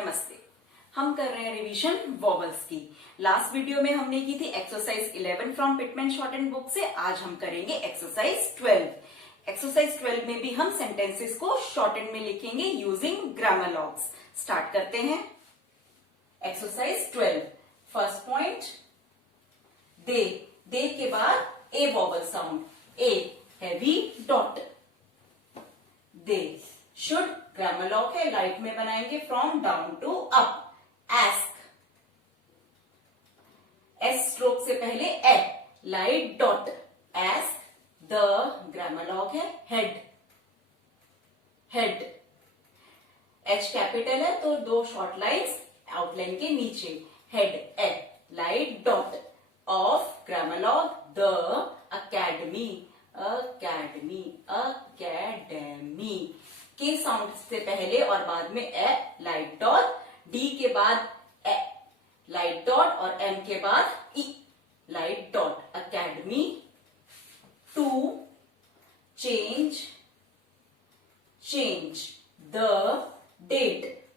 नमस्ते। हम कर रहे हैं रिवीजन वॉवल्स की। लास्ट वीडियो में हमने की थी exercise 11 from Pitman shorthand book से। आज हम करेंगे एक्सरसाइज 12। एक्सरसाइज 12 में भी हम सेंटेंसेस को शॉर्टहैंड में लिखेंगे यूजिंग ग्रामर लॉग्स। स्टार्ट करते हैं। एक्सरसाइज 12 फर्स्ट पॉइंट, दे के बाद a vowel sound, a heavy dot. They should grammalogue है, राइट में बनाएंगे from down to up. Ask, S stroke से पहले a, light dot. Ask, the grammalogue है हेड, हेड। एच कैपिटल है तो दो शॉर्ट लाइन्स आउटलाइन के नीचे, head a, light dot. Of grammalogue the academy, academy, academy. के sound से पहले और बाद में ए, लाइट डॉट। डी के बाद ए, लाइट डॉट। और एम के बाद e, light dot. Academy. To, change, change the date,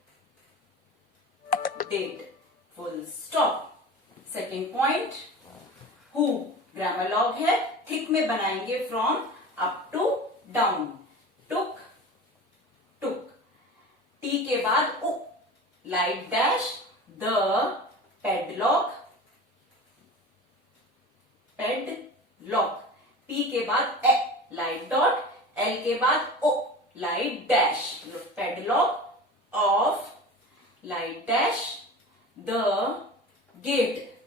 date, full stop. Second point, who grammalogue है, थिक में बनाएंगे from up to down. Took, took. T के बाद उ, light dash, the padlock, padlock. P के बाद a, light dot. L के बाद O, light dash, padlock of, light dash, the gate,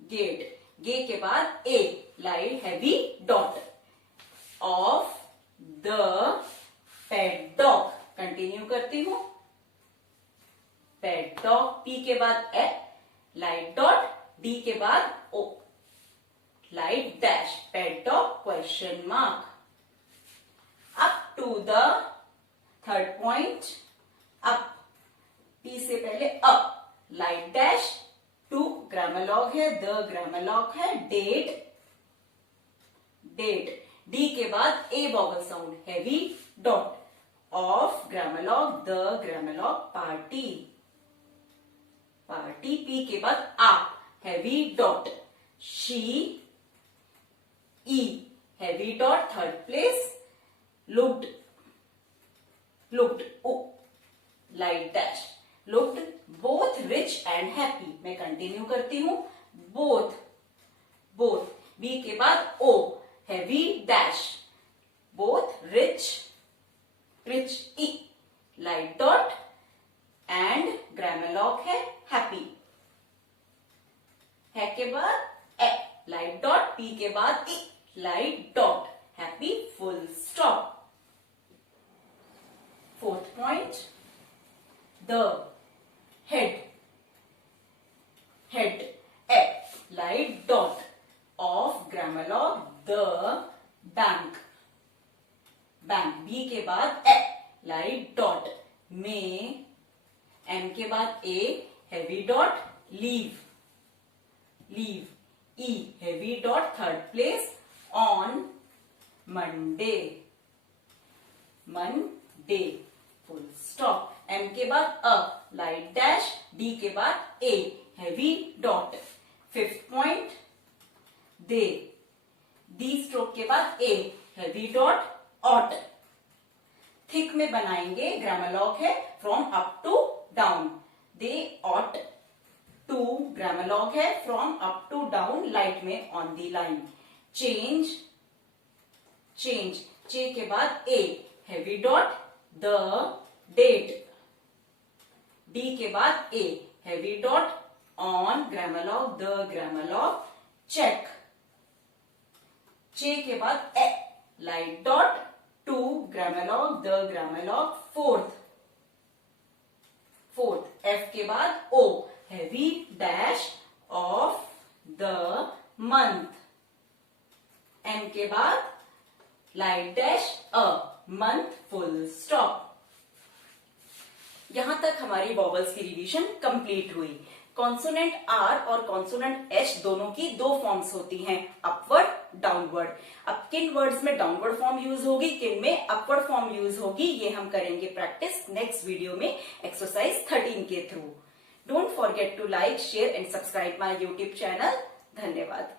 gate. गे के बाद a, light heavy dot, of the pet dog. Continue करती हूं। Pet dog. पी के बाद ए, लाइट डॉट। डी के बाद O, light dash, pet dog question mark. Up to the third point, up. P से पहले up, light dash. To grammalogue है, the grammalogue है डेट, डेट। डी के बाद a vowel sound, heavy dot. Of grammalogue the grammalogue party, party. P के बाद आ, heavy dot. She, e, heavy dot third place. Looked, looked, O, light dash. Looked both rich and happy. मैं continue करती हूं। Both, both. B के बाद O, heavy dash, both rich, rich, e, light dot. And grammalogue है happy, है के बाद a, light dot. P के बाद e, light dot, happy, full stop. Fourth point, the head, head a, light dot. Of grammalogue the bank, bank. B के बाद a, light dot. में, M के बाद a, heavy dot. Leave, leave, e, heavy dot third place. On Monday, Monday, full stop. M के बाद अ, light dash. D के बाद a, heavy dot. Fifth point, they. D stroke के बाद a, heavy dot, ought. Thick में बनाएंगे, grammalogue है from up to down. They ought to grammalogue है from up to down, light में on the line. Change, change. चे के बाद a, heavy dot, the date. D के बाद a, heavy dot. On grammalogue the grammalogue check. चे के बाद a, light dot. To grammalogue the grammalogue fourth, fourth. F के बाद O, heavy dash, of the month. M के बाद light dash, अ, month, full stop. यहां तक हमारी वॉवल्स की रिवीजन कंप्लीट हुई। कॉन्सोनेंट आर और कॉन्सोनेंट एच दोनों की दो फॉर्म्स होती हैं, अपवर्ड डाउनवर्ड। अब किन वर्ड्स में डाउनवर्ड फॉर्म यूज होगी, किन में अपवर्ड फॉर्म यूज होगी, ये हम करेंगे प्रैक्टिस नेक्स्ट वीडियो में एक्सरसाइज 13 के through. Don't forget to like, share and subscribe my YouTube channel. धन्यवाद।